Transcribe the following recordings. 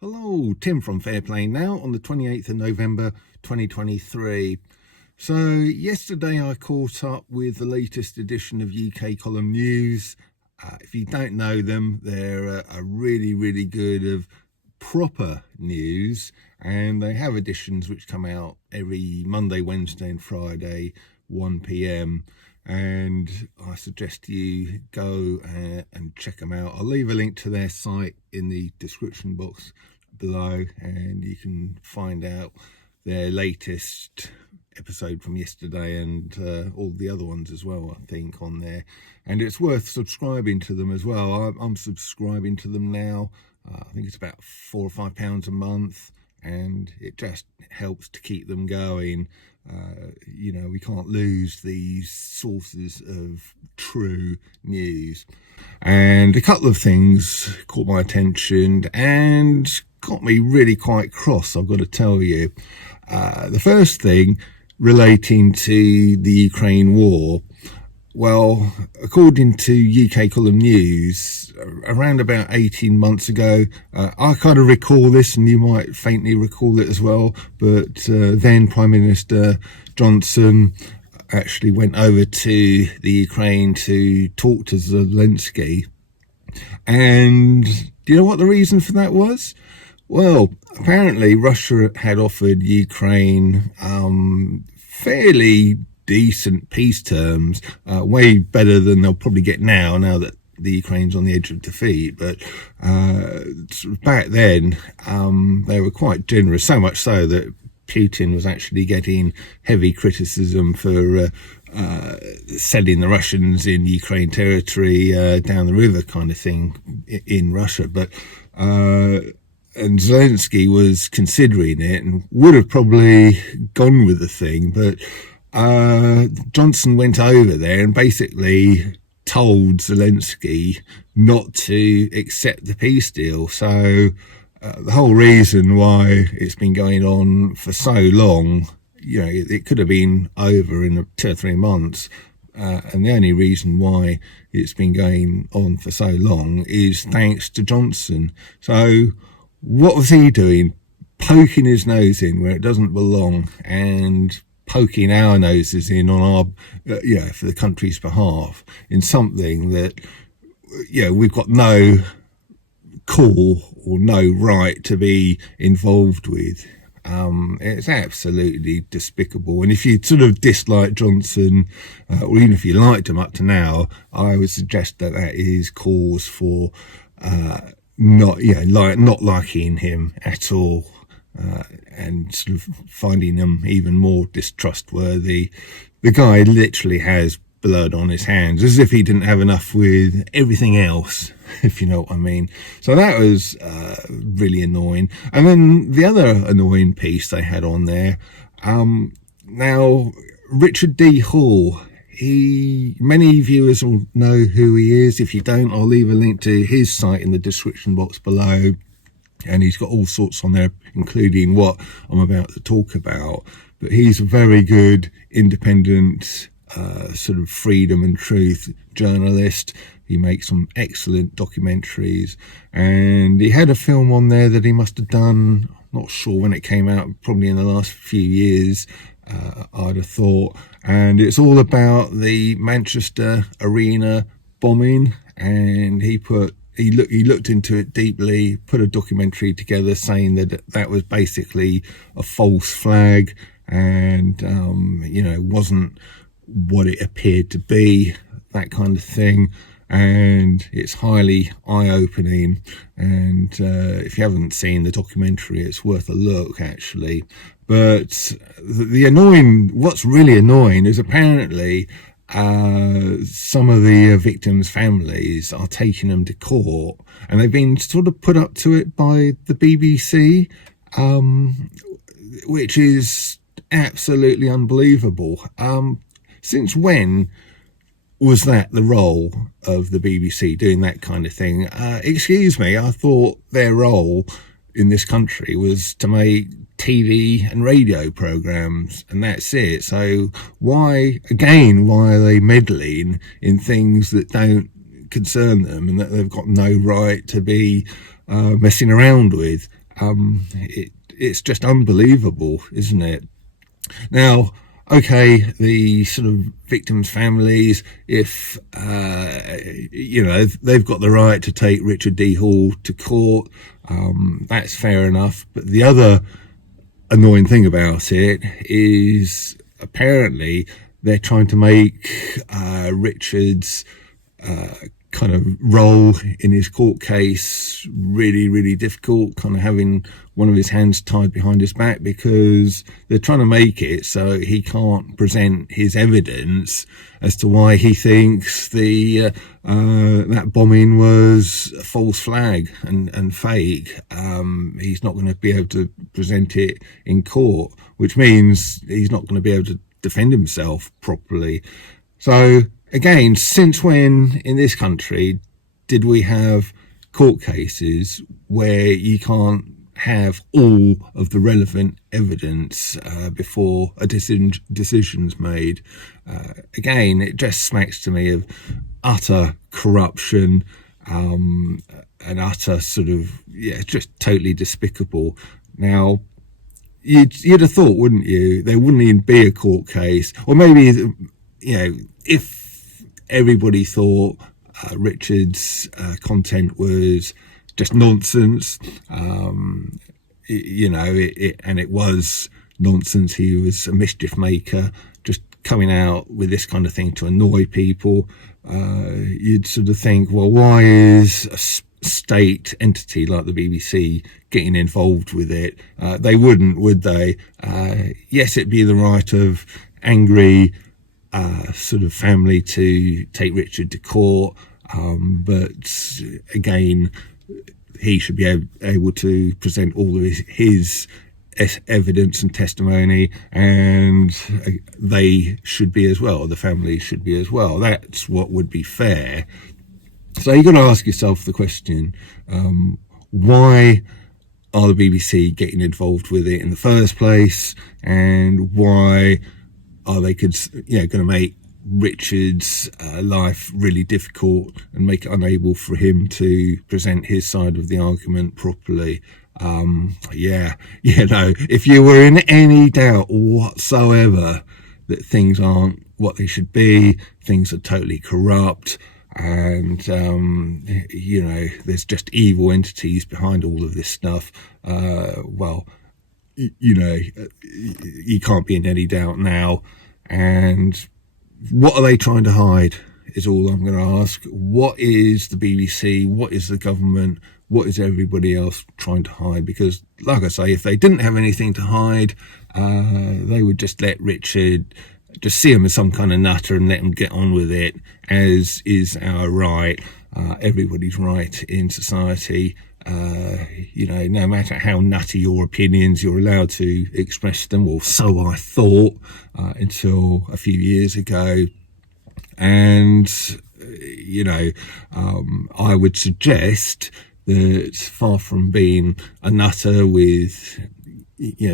Hello, Tim from Fairplay now on the 28th of November 2023. So, yesterday I caught up with the latest edition of UK Column News. If you don't know them, they're a really, really good of proper news, and they have editions which come out every Monday, Wednesday, and Friday, 1 p.m. And I suggest you go and check them out. I'll leave a link to their site in the description box below, and you can find out their latest episode from yesterday and all the other ones as well, I think, on there. And it's worth subscribing to them as well. I'm subscribing to them now. I think it's about £4 or £5 a month, and it just helps to keep them going. We can't lose these sources of true news. And a couple of things caught my attention and got me really quite cross, I've got to tell you. The first thing relating to the Ukraine war. Well, according to UK Column News, around about 18 months ago, I kind of recall this, and you might faintly recall it as well, but then Prime Minister Johnson actually went over to the Ukraine to talk to Zelensky. And do you know what the reason for that was? Well, apparently Russia had offered Ukraine fairly decent peace terms, way better than they'll probably get now that the Ukraine's on the edge of defeat. But back then, they were quite generous, so much so that Putin was actually getting heavy criticism for sending the Russians in Ukraine territory down the river kind of thing in Russia. But and Zelensky was considering it and would have probably gone with the thing, but Johnson went over there and basically told Zelensky not to accept the peace deal. So the whole reason why it's been going on for so long, it could have been over in 2 or 3 months. And the only reason why it's been going on for so long is thanks to Johnson. So what was he doing? Poking his nose in where it doesn't belong and poking our noses in on our, for the country's behalf in something that, we've got no call or no right to be involved with. It's absolutely despicable. And if you sort of dislike Johnson, or even if you liked him up to now, I would suggest that is cause for not liking him at all. And sort of finding them even more distrustworthy. The guy literally has blood on his hands, as if he didn't have enough with everything else, if you know what I mean. So that was really annoying. And then the other annoying piece they had on there, now Richard D. Hall, many viewers will know who he is. If you don't, I'll leave a link to his site in the description box below. And he's got all sorts on there, including what I'm about to talk about. But he's a very good, independent, sort of freedom and truth journalist. He makes some excellent documentaries. And he had a film on there that he must have done, not sure when it came out, probably in the last few years, I'd have thought. And it's all about the Manchester Arena bombing. And he looked into it deeply, put a documentary together saying that was basically a false flag and, wasn't what it appeared to be, that kind of thing. And it's highly eye-opening. And if you haven't seen the documentary, it's worth a look, actually. But what's really annoying is apparently some of the victims' families are taking them to court, and they've been sort of put up to it by the BBC, which is absolutely unbelievable. Since when was that the role of the BBC, doing that kind of thing? Excuse me, I thought their role in this country was to make TV and radio programs, and that's it. So why are they meddling in things that don't concern them and that they've got no right to be messing around with? It's just unbelievable, isn't it? Now, okay, the sort of victims' families, if they've got the right to take Richard D. Hall to court, that's fair enough. But the other annoying thing about it is apparently they're trying to make Richard's kind of role in his court case really, really difficult, kind of having one of his hands tied behind his back, because they're trying to make it so he can't present his evidence as to why he thinks that bombing was a false flag and fake. He's not going to be able to present it in court, which means he's not going to be able to defend himself properly. So again, since when in this country did we have court cases where you can't have all of the relevant evidence before a decision's made? Again, it just smacks to me of utter corruption and utter sort of, just totally despicable. Now, you'd have thought, wouldn't you, there wouldn't even be a court case, or maybe, if everybody thought Richard's content was just nonsense, and it was nonsense. He was a mischief maker, just coming out with this kind of thing to annoy people. You'd sort of think, well, why is a state entity like the BBC getting involved with it? They wouldn't, would they? Yes, it'd be the right of angry sort of family to take Richard to court, but again, he should be able to present all of his evidence and testimony, and they should be as well, the family should be as well. That's what would be fair. So you've got to ask yourself the question, why are the BBC getting involved with it in the first place, and why are they going to make Richard's life really difficult and make it unable for him to present his side of the argument properly? If you were in any doubt whatsoever that things aren't what they should be, things are totally corrupt, and there's just evil entities behind all of this stuff, you can't be in any doubt now. And what are they trying to hide is all I'm going to ask. What is the BBC? What is the government? What is everybody else trying to hide? Because, like I say, if they didn't have anything to hide, they would just let Richard, just see him as some kind of nutter and let him get on with it, as is our right, everybody's right in society. No matter how nutty your opinions, you're allowed to express them, or so I thought, until a few years ago. And, I would suggest that, far from being a nutter with,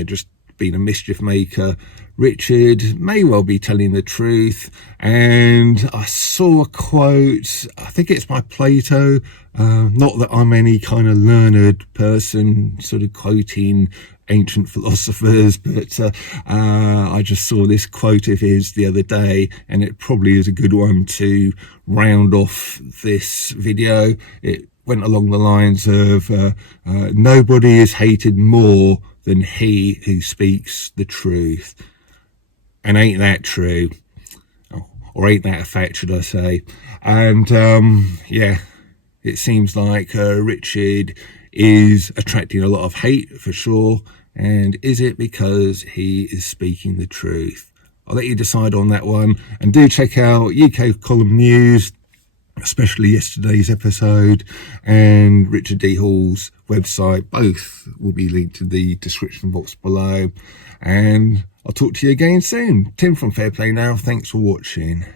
just being a mischief maker, Richard may well be telling the truth. And I saw a quote, I think it's by Plato, not that I'm any kind of learned person sort of quoting ancient philosophers, but I just saw this quote of his the other day, and it probably is a good one to round off this video. It went along the lines of, nobody is hated more than he who speaks the truth. And ain't that true? Or ain't that a fact, should I say? And it seems like Richard is attracting a lot of hate for sure. And is it because he is speaking the truth? I'll let you decide on that one. And do check out UK Column News, especially yesterday's episode, and Richard D. Hall's website. Both will be linked in the description box below. And I'll talk to you again soon. Tim from Fair Play Now. Thanks for watching.